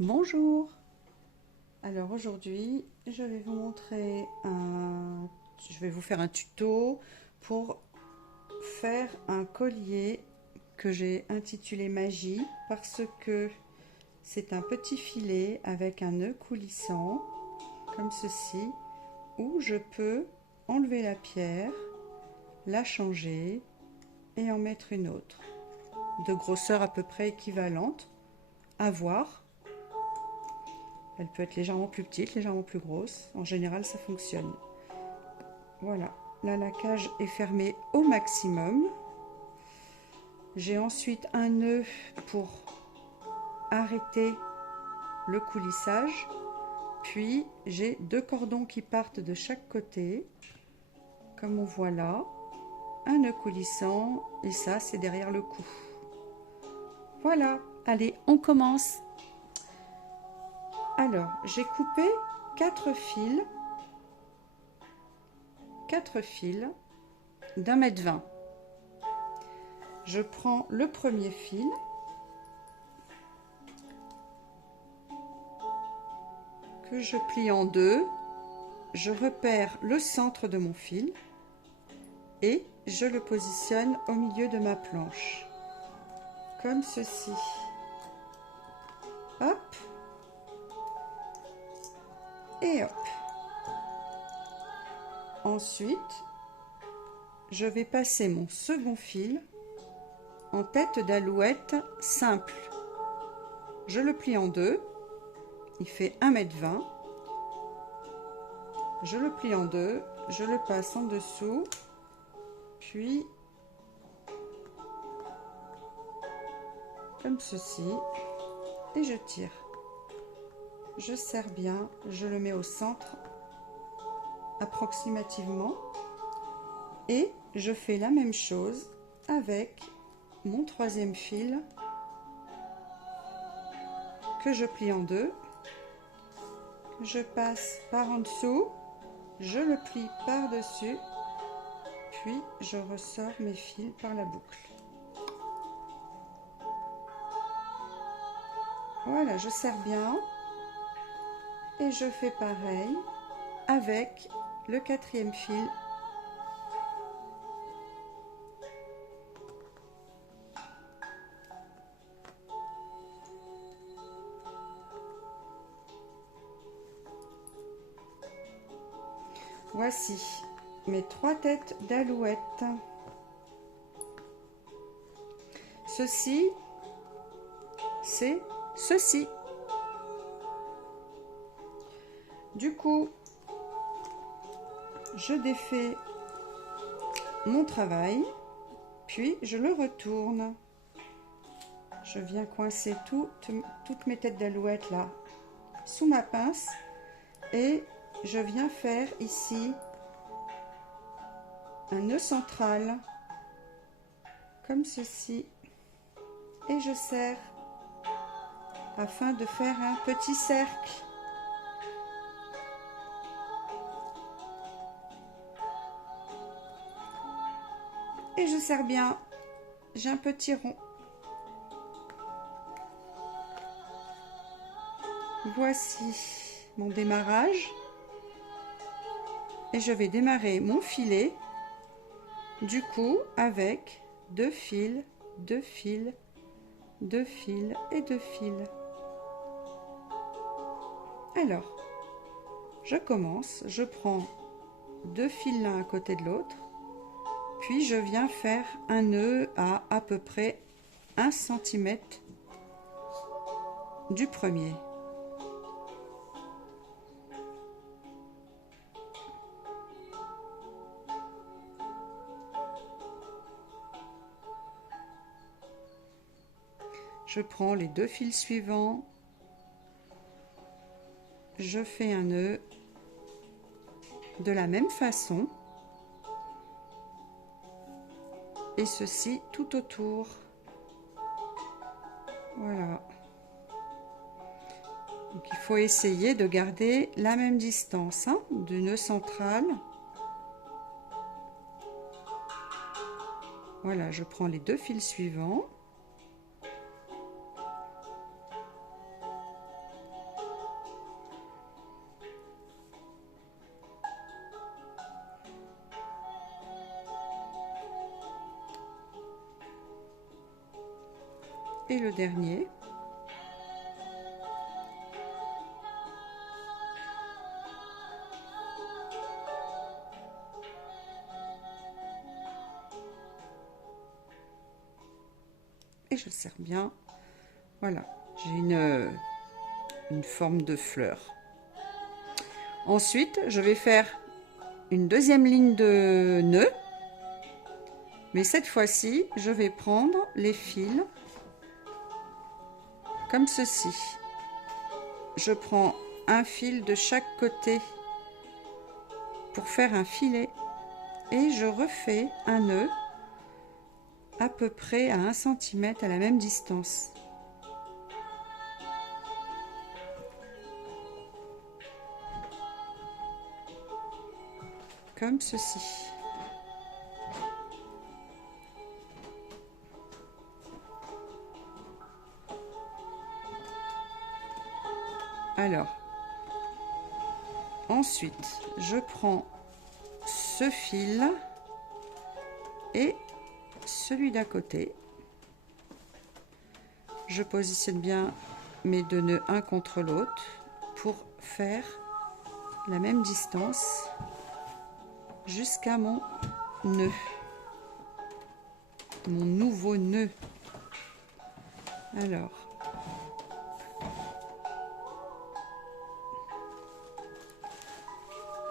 Bonjour. Alors aujourd'hui, je vais vous montrer je vais vous faire un tuto pour faire un collier que j'ai intitulé Magie parce que c'est un petit filet avec un nœud coulissant comme ceci où je peux enlever la pierre, la changer et en mettre une autre de grosseur à peu près équivalente à voir. Elle peut être légèrement plus petite, légèrement plus grosse. En général, ça fonctionne. Voilà. Là, la cage est fermée au maximum. J'ai ensuite un nœud pour arrêter le coulissage. Puis, j'ai deux cordons qui partent de chaque côté. Comme on voit là. Un nœud coulissant. Et ça, c'est derrière le cou. Voilà. Allez, on commence. Alors, j'ai coupé 4 fils d'1,20 m. Je prends le premier fil que je plie en deux, je repère le centre de mon fil et je le positionne au milieu de ma planche, comme ceci. Hop et hop. Ensuite, je vais passer mon second fil en tête d'alouette simple. Je le plie en deux, il fait 1,20 m. Je le plie en deux, je le passe en dessous, puis comme ceci, et je tire. Je serre bien, je le mets au centre approximativement et je fais la même chose avec mon troisième fil que je plie en deux. Je passe par en dessous, je le plie par-dessus, puis je ressors mes fils par la boucle. Voilà, je serre bien et je fais pareil avec le quatrième fil. Voici mes 3 têtes d'alouette. Ceci, c'est ceci. Du coup, je défais mon travail, puis je le retourne. Je viens coincer toutes mes têtes d'alouette là sous ma pince et je viens faire ici un nœud central comme ceci et je serre afin de faire un petit cercle. Et je serre bien, j'ai un petit rond. Voici mon démarrage et je vais démarrer mon filet du coup avec 2 fils, 2 fils, 2 fils et 2 fils. Alors, je commence, je prends 2 fils l'un à côté de l'autre, puis je viens faire un nœud à peu près 1 cm du premier. Je prends les 2 fils suivants, je fais un nœud de la même façon et ceci tout autour. Voilà. Donc il faut essayer de garder la même distance du nœud central. Voilà, je prends les 2 fils suivants. et le dernier. Et je serre bien. Voilà, j'ai une forme de fleur. Ensuite, je vais faire une deuxième ligne de nœuds. Mais cette fois-ci, je vais prendre les fils comme ceci. Je prends un fil de chaque côté pour faire un filet et je refais un nœud à peu près à 1 cm à la même distance. Comme ceci. Alors, ensuite, je prends ce fil et celui d'à côté. Je positionne bien mes deux nœuds un contre l'autre pour faire la même distance jusqu'à mon nœud, mon nouveau nœud. Alors,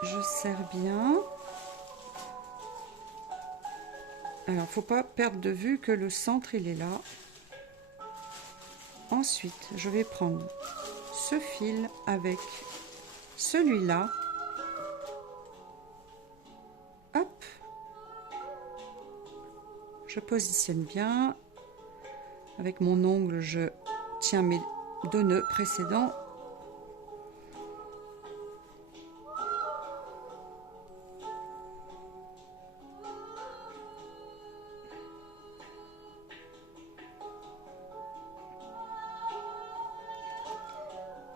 je serre bien. Alors, faut pas perdre de vue que le centre il est là. Ensuite, je vais prendre ce fil avec celui-là. Hop. Je positionne bien. Avec mon ongle, je tiens mes deux nœuds précédents.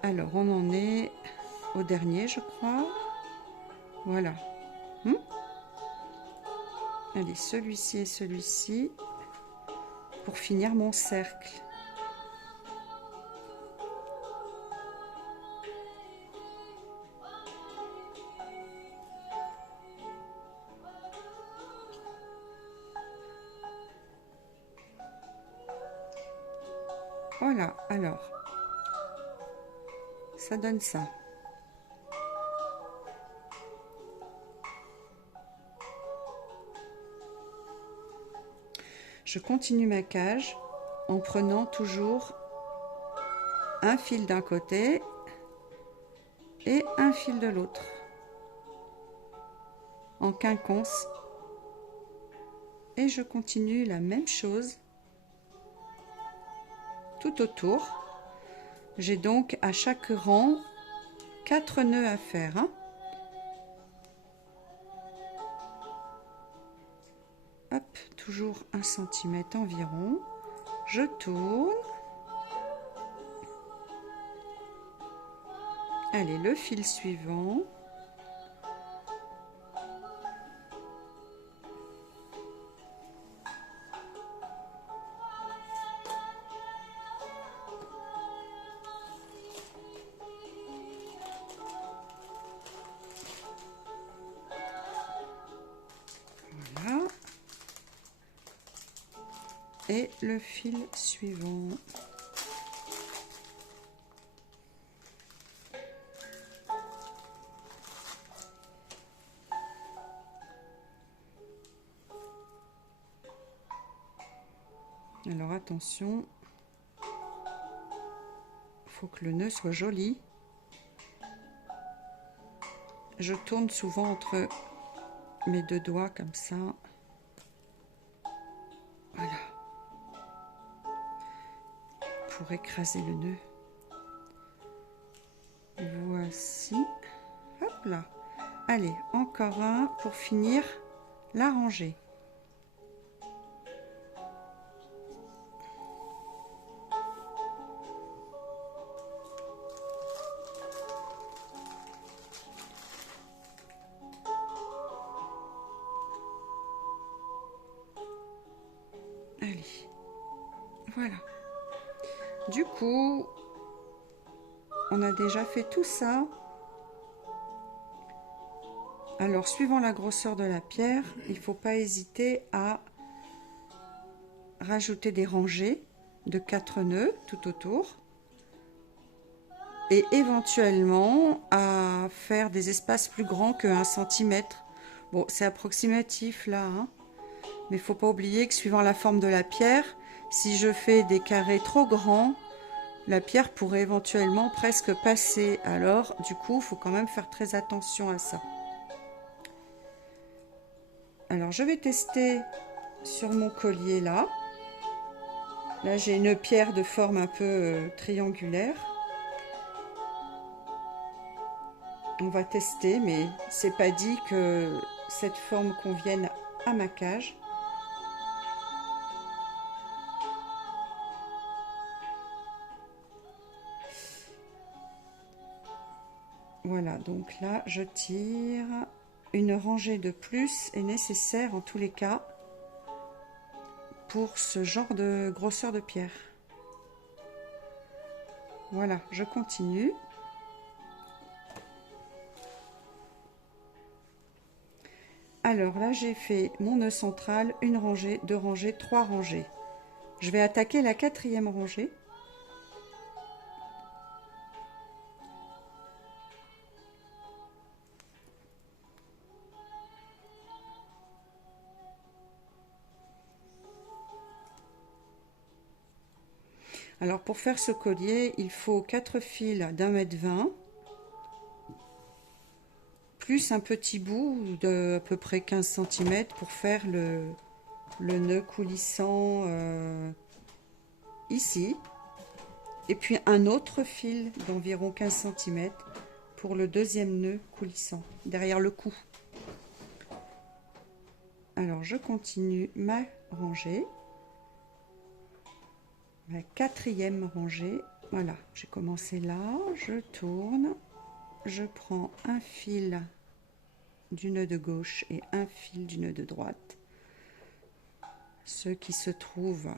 Alors, on en est au dernier, je crois. Voilà. Allez, celui-ci et celui-ci pour finir mon cercle. Voilà, alors, ça donne ça. Je continue ma cage en prenant toujours un fil d'un côté et un fil de l'autre, en quinconce, et je continue la même chose tout autour. J'ai donc à chaque rang 4 nœuds à faire, Hop, toujours 1 cm environ. Je tourne. Allez, le fil suivant. Voilà. Et le fil suivant. Alors attention, il faut que le nœud soit joli. Je tourne souvent entre mes deux doigts comme ça. Voilà. Pour écraser le nœud. Voici. Hop là. Allez, encore un pour finir la rangée. Allez, voilà. Du coup, on a déjà fait tout ça. Alors, suivant la grosseur de la pierre, il ne faut pas hésiter à rajouter des rangées de 4 nœuds tout autour. Et éventuellement à faire des espaces plus grands que 1 centimètre. Bon, c'est approximatif là, hein, mais il ne faut pas oublier que suivant la forme de la pierre, si je fais des carrés trop grands, la pierre pourrait éventuellement presque passer. Alors, du coup, il faut quand même faire très attention à ça. Alors, je vais tester sur mon collier là. Là, j'ai une pierre de forme un peu triangulaire. On va tester, mais c'est pas dit que cette forme convienne à ma cage. Voilà, donc là, je tire. Une rangée de plus est nécessaire en tous les cas pour ce genre de grosseur de pierre. Voilà, je continue. Alors là, j'ai fait mon nœud central, une rangée, deux rangées, trois rangées. Je vais attaquer la 4e rangée. Alors pour faire ce collier, il faut 4 fils d'1,20 m, plus un petit bout de à peu près 15 cm pour faire le nœud coulissant ici. Et puis un autre fil d'environ 15 cm pour le 2e nœud coulissant, derrière le cou. Alors je continue ma rangée. Ma 4e rangée, voilà, j'ai commencé là, je tourne, je prends un fil du nœud de gauche et un fil du nœud de droite, ceux qui se trouvent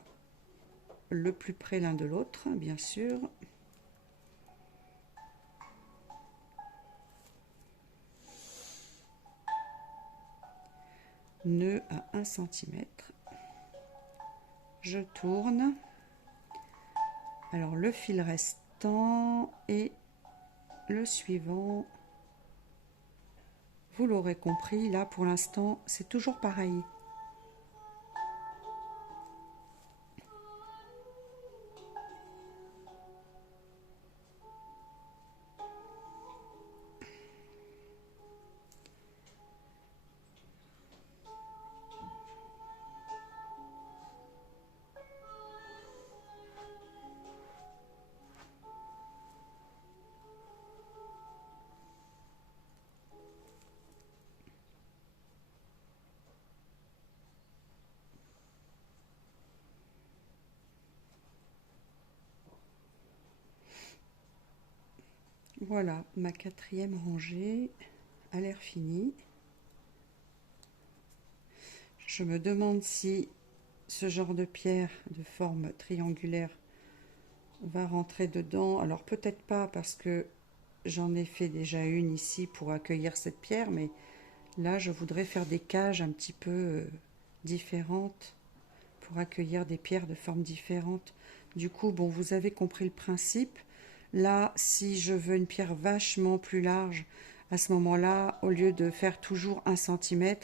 le plus près l'un de l'autre, bien sûr. Nœud à 1 cm, je tourne. Alors le fil restant et le suivant, vous l'aurez compris, là pour l'instant c'est toujours pareil. Voilà, ma 4e rangée a l'air finie. Je me demande si ce genre de pierre de forme triangulaire va rentrer dedans. Alors peut-être pas parce que j'en ai fait déjà une ici pour accueillir cette pierre, mais là je voudrais faire des cages un petit peu différentes pour accueillir des pierres de formes différentes. Du coup, bon, vous avez compris le principe. Là, si je veux une pierre vachement plus large, à ce moment-là, au lieu de faire toujours 1 cm,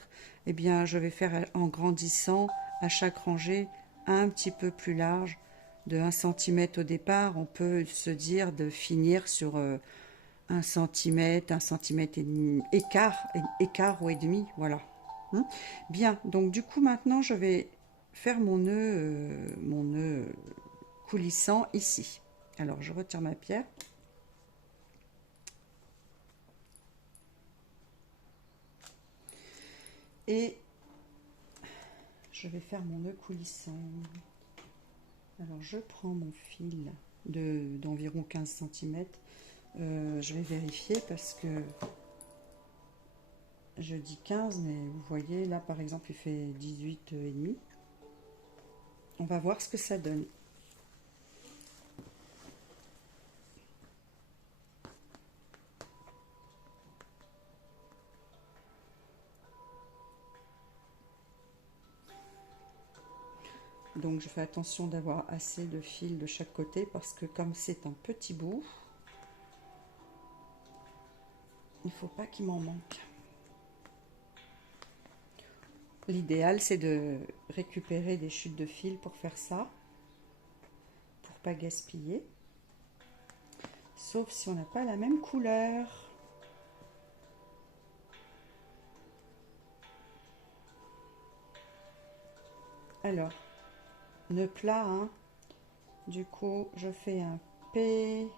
eh bien, je vais faire en grandissant à chaque rangée un petit peu plus large. De 1 cm au départ, on peut se dire de finir sur 1 cm, 1 cm et demi, écart ou et demi, voilà. Bien, donc du coup maintenant je vais faire mon nœud coulissant ici. Alors je retire ma pierre. Et je vais faire mon nœud coulissant. Alors je prends mon fil d'environ 15 cm. Je vais vérifier parce que je dis 15, mais vous voyez là par exemple il fait 18,5. On va voir ce que ça donne. Donc je fais attention d'avoir assez de fil de chaque côté parce que comme c'est un petit bout, il ne faut pas qu'il m'en manque. L'idéal c'est de récupérer des chutes de fil pour faire ça, pour pas gaspiller. Sauf si on n'a pas la même couleur. Alors, nœud plat, hein. Du coup, je fais un P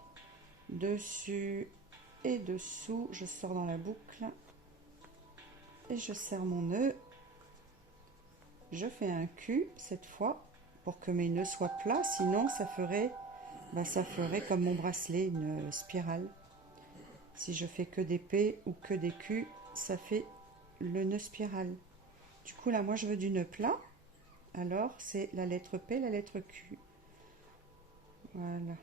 dessus et dessous. Je sors dans la boucle et je serre mon nœud. Je fais un Q cette fois pour que mes nœuds soient plats. Sinon, ça ferait comme mon bracelet, une spirale. Si je fais que des P ou que des Q, ça fait le nœud spirale. Du coup, là, moi, je veux du nœud plat. Alors, c'est la lettre P, la lettre Q. Voilà.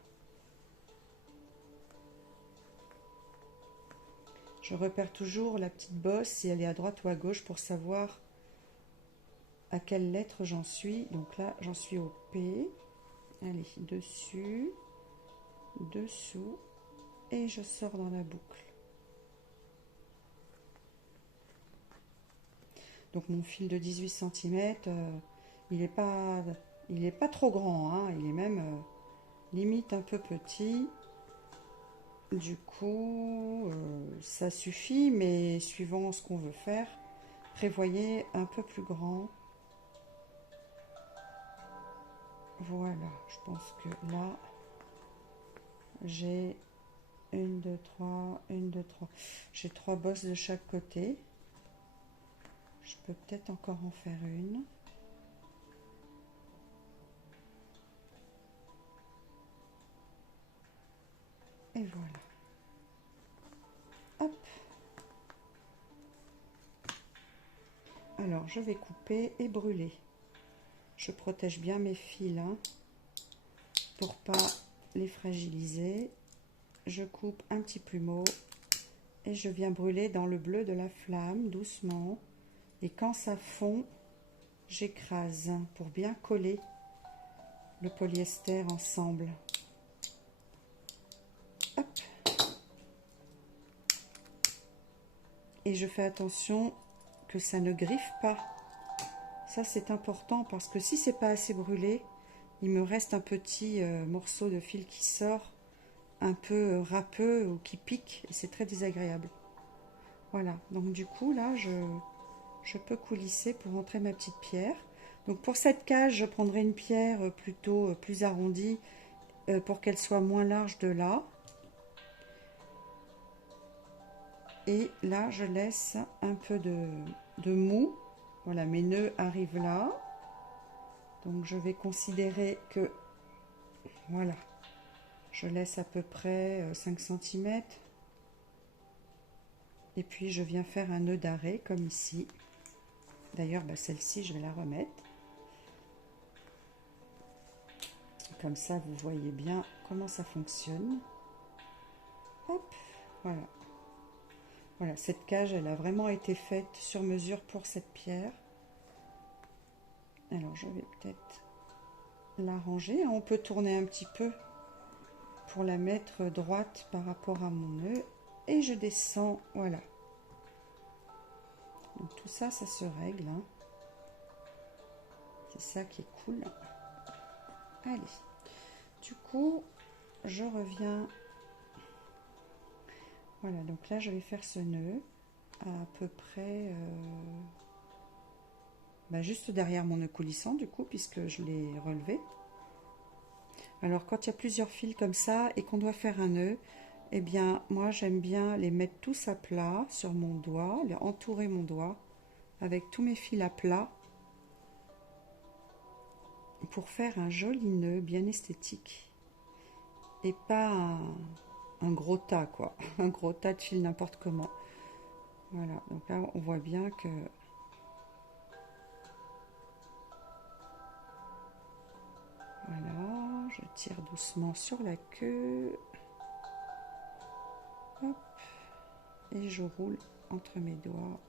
Je repère toujours la petite bosse, si elle est à droite ou à gauche, pour savoir à quelle lettre j'en suis. Donc là, j'en suis au P. Allez, dessus, dessous, et je sors dans la boucle. Donc mon fil de 18 cm, il n'est pas trop grand, hein, il est même limite un peu petit. Du coup, ça suffit, mais suivant ce qu'on veut faire, prévoyez un peu plus grand. Voilà, je pense que là, j'ai 1, 2, 3, 1, 2, 3. J'ai 3 bosses de chaque côté. Je peux peut-être encore en faire une. Et voilà. Hop. Alors, je vais couper et brûler. Je protège bien mes fils hein, pour pas les fragiliser. Je coupe un petit plumeau et je viens brûler dans le bleu de la flamme doucement. Et quand ça fond, j'écrase pour bien coller le polyester ensemble. Hop. Et je fais attention que ça ne griffe pas. Ça c'est important parce que si c'est pas assez brûlé, il me reste un petit morceau de fil qui sort un peu râpeux ou qui pique et c'est très désagréable. Voilà, donc du coup là je peux coulisser pour rentrer ma petite pierre. Donc pour cette cage je prendrai une pierre plutôt plus arrondie pour qu'elle soit moins large de là. Et là je laisse un peu de mou. Voilà, mes nœuds arrivent là. Donc je vais considérer que, voilà, je laisse à peu près 5 cm. Et puis je viens faire un nœud d'arrêt comme ici. D'ailleurs, celle-ci, je vais la remettre. Comme ça, vous voyez bien comment ça fonctionne. Hop, voilà. Voilà, cette cage, elle a vraiment été faite sur mesure pour cette pierre. Alors, je vais peut-être la ranger. On peut tourner un petit peu pour la mettre droite par rapport à mon nœud. Et je descends, voilà. Donc tout ça, ça se règle. Hein. C'est ça qui est cool. Allez. Du coup, je reviens. Voilà, donc là, je vais faire ce nœud à peu près juste derrière mon nœud coulissant, du coup, puisque je l'ai relevé. Alors, quand il y a plusieurs fils comme ça et qu'on doit faire un nœud, eh bien, moi, j'aime bien les mettre tous à plat sur mon doigt, les entourer mon doigt avec tous mes fils à plat pour faire un joli nœud bien esthétique et pas un gros tas, quoi, un gros tas de fils n'importe comment. Voilà, donc là, on voit bien que voilà, je tire doucement sur la queue. Hop, et je roule entre mes doigts.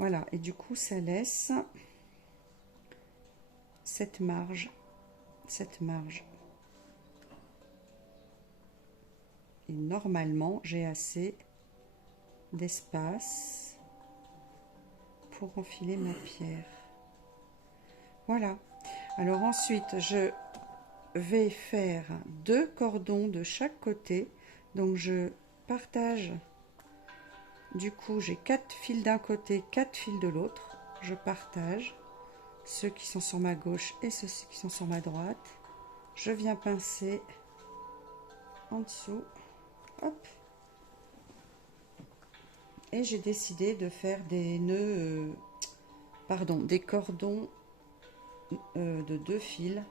Voilà, et du coup ça laisse cette marge. Et normalement j'ai assez d'espace pour enfiler ma pierre. Voilà. Alors ensuite je vais faire 2 cordons de chaque côté. Donc je partage, du coup j'ai 4 fils d'un côté, 4 fils de l'autre. Je partage ceux qui sont sur ma gauche et ceux qui sont sur ma droite. Je viens pincer en dessous. Hop. Et j'ai décidé de faire des nœuds, des cordons de 2 fils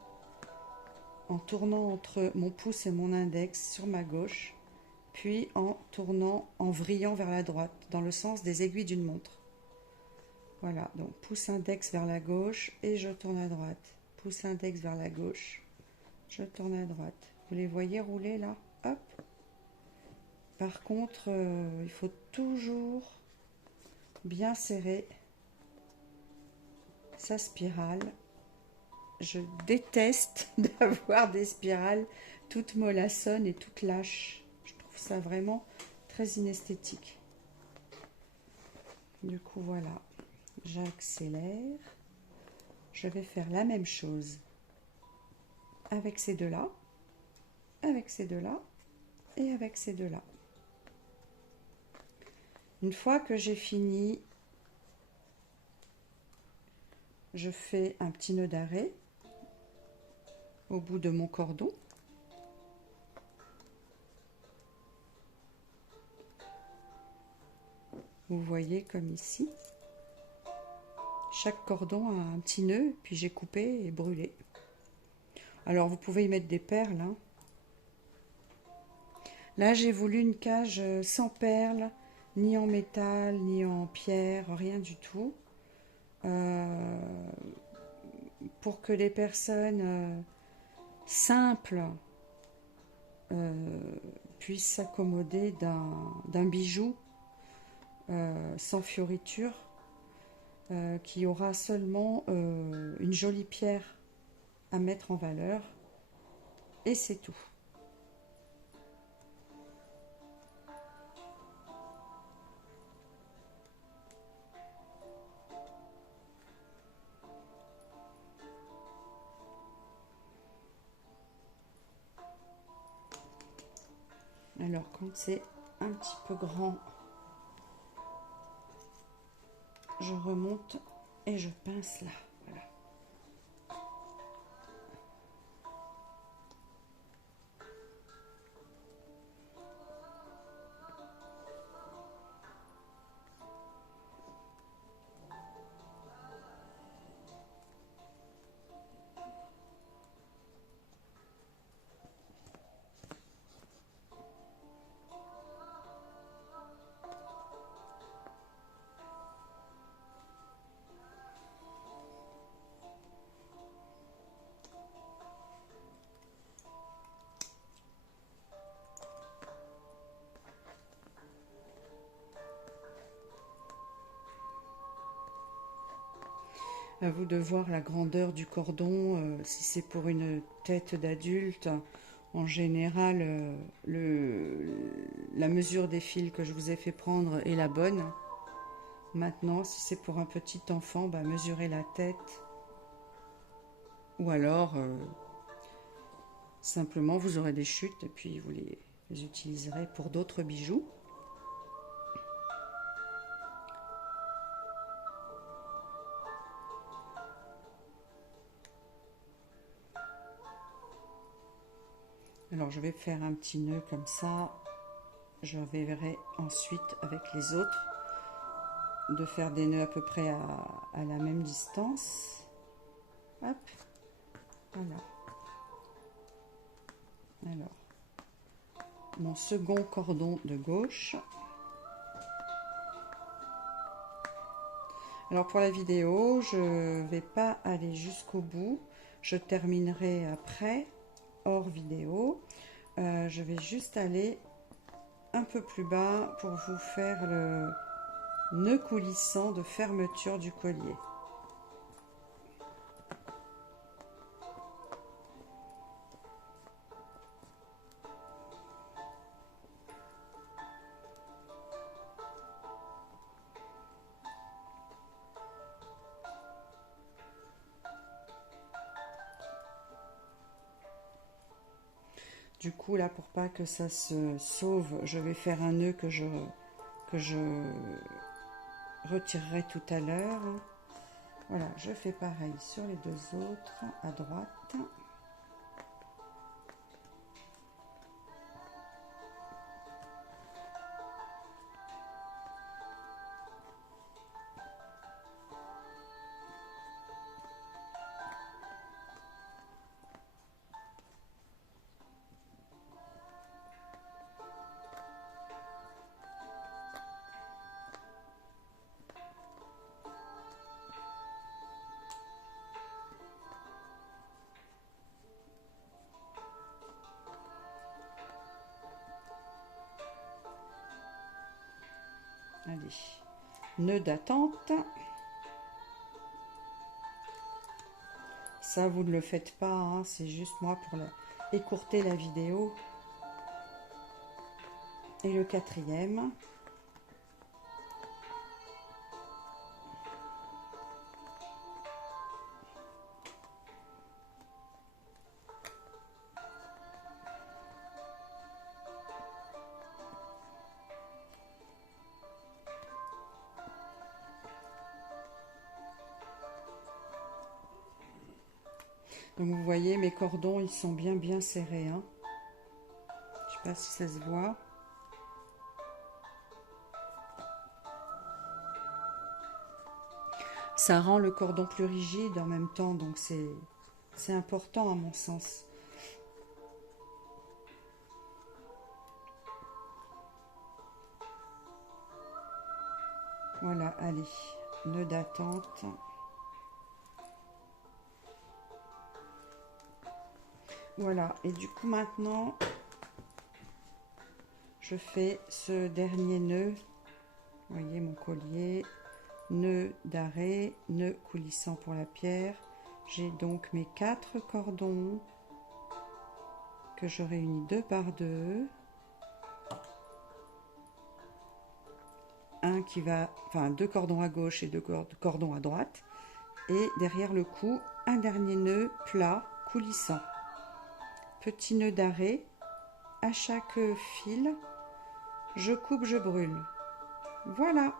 en tournant entre mon pouce et mon index sur ma gauche, puis en tournant, en vrillant vers la droite, dans le sens des aiguilles d'une montre. Voilà, donc pouce index vers la gauche et je tourne à droite. Pouce index vers la gauche, je tourne à droite. Vous les voyez rouler là? Hop. Par contre, il faut toujours bien serrer sa spirale. Je déteste d'avoir des spirales toutes mollassonnes et toutes lâches. Je trouve ça vraiment très inesthétique. Du coup, voilà. J'accélère. Je vais faire la même chose avec ces deux-là, avec ces deux-là et avec ces deux-là. Une fois que j'ai fini, je fais un petit nœud d'arrêt au bout de mon cordon. Vous voyez comme ici. Chaque cordon a un petit nœud, puis j'ai coupé et brûlé. Alors vous pouvez y mettre des perles. Hein. Là j'ai voulu une cage sans perles, ni en métal, ni en pierre, rien du tout. Pour que les personnes simples puissent s'accommoder d'un bijou sans fioriture, qui aura seulement une jolie pierre à mettre en valeur, et c'est tout. Alors quand c'est un petit peu grand, je remonte et je pince là. Voilà. À vous de voir la grandeur du cordon. Si c'est pour une tête d'adulte, en général, la mesure des fils que je vous ai fait prendre est la bonne. Maintenant, si c'est pour un petit enfant, mesurez la tête. Ou alors, simplement, vous aurez des chutes et puis vous les utiliserez pour d'autres bijoux. Alors je vais faire un petit nœud comme ça. Je verrai ensuite avec les autres de faire des nœuds à peu près à la même distance. Hop. Voilà. Alors, mon second cordon de gauche. Alors pour la vidéo, je ne vais pas aller jusqu'au bout. Je terminerai après, hors vidéo. Je vais juste aller un peu plus bas pour vous faire nœud coulissant de fermeture du collier. Du coup, là, pour pas que ça se sauve, je vais faire un nœud que je retirerai tout à l'heure. Voilà, je fais pareil sur les deux autres à droite. Allez, nœud d'attente. Ça, vous ne le faites pas, hein, c'est juste moi pour écourter la vidéo. Et le quatrième. Donc vous voyez, mes cordons, ils sont bien serrés. Hein. Je sais pas si ça se voit. Ça rend le cordon plus rigide en même temps, donc c'est important à mon sens. Voilà, allez, nœud d'attente. Voilà, et du coup maintenant, je fais ce dernier nœud. Vous voyez mon collier, nœud d'arrêt, nœud coulissant pour la pierre. J'ai donc mes 4 cordons que je réunis 2 par 2. Un qui va, enfin 2 cordons à gauche et 2 cordons à droite. Et derrière le cou, un dernier nœud plat coulissant. Petit nœud d'arrêt, à chaque fil, je coupe, je brûle. Voilà.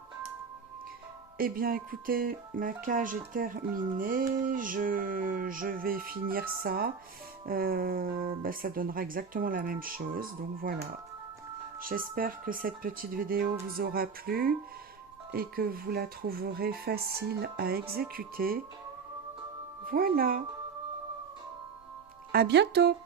Eh bien, écoutez, ma cage est terminée. Je vais finir ça. Ça donnera exactement la même chose. Donc voilà. J'espère que cette petite vidéo vous aura plu et que vous la trouverez facile à exécuter. Voilà. À bientôt.